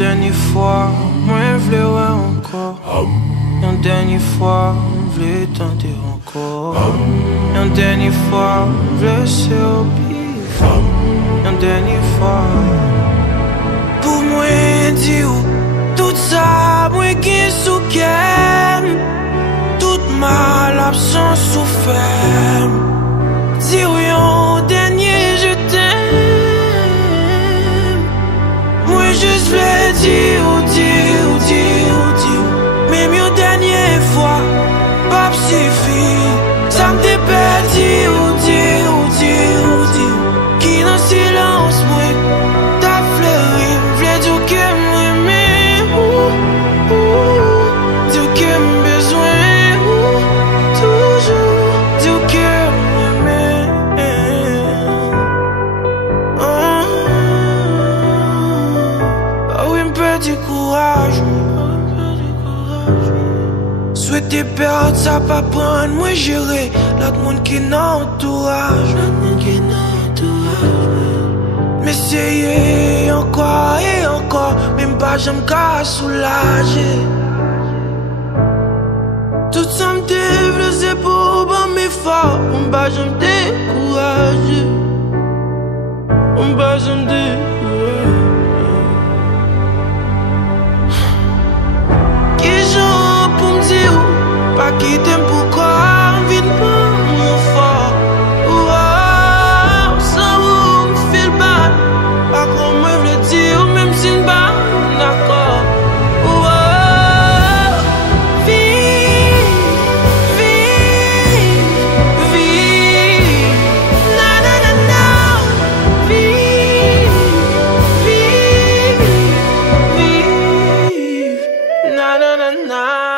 dernière fois, moi je voulais ouais encore. Une dernière fois, je voulais tenter encore. Une dernière fois, je voulais essayer au pif. Une dernière fois. Pour moi dire tout ça, moi qui souffre. Toute mal absence souffert. Dire un dernier je t'aime. Moi juste voulais dire. Même une dernière fois, pas suffit. Ça me dépêche dire. Qui dans le silence, moi, t'as fleuri. V'lais dire que m'aimer. Dire que m'besoin. Toujours dire que m'aimer. Ah oui, un petit courage. Souhaiter perdre, ça pas prendre. Moi gérer l'autre monde qui n'entourage. Mais essayer encore et encore. Même pas j'aime qu'à soulager. Tout ça me développe, c'est pour mes forts. On va j'aime décourager. On va j'aime décourager. Pas qui t'aime pourquoi vite pas mon fort. Ça me fait le bal. Pas comme moi je le dire, même si je pas d'accord. Vive. Na na na na. Vive. Na na na na.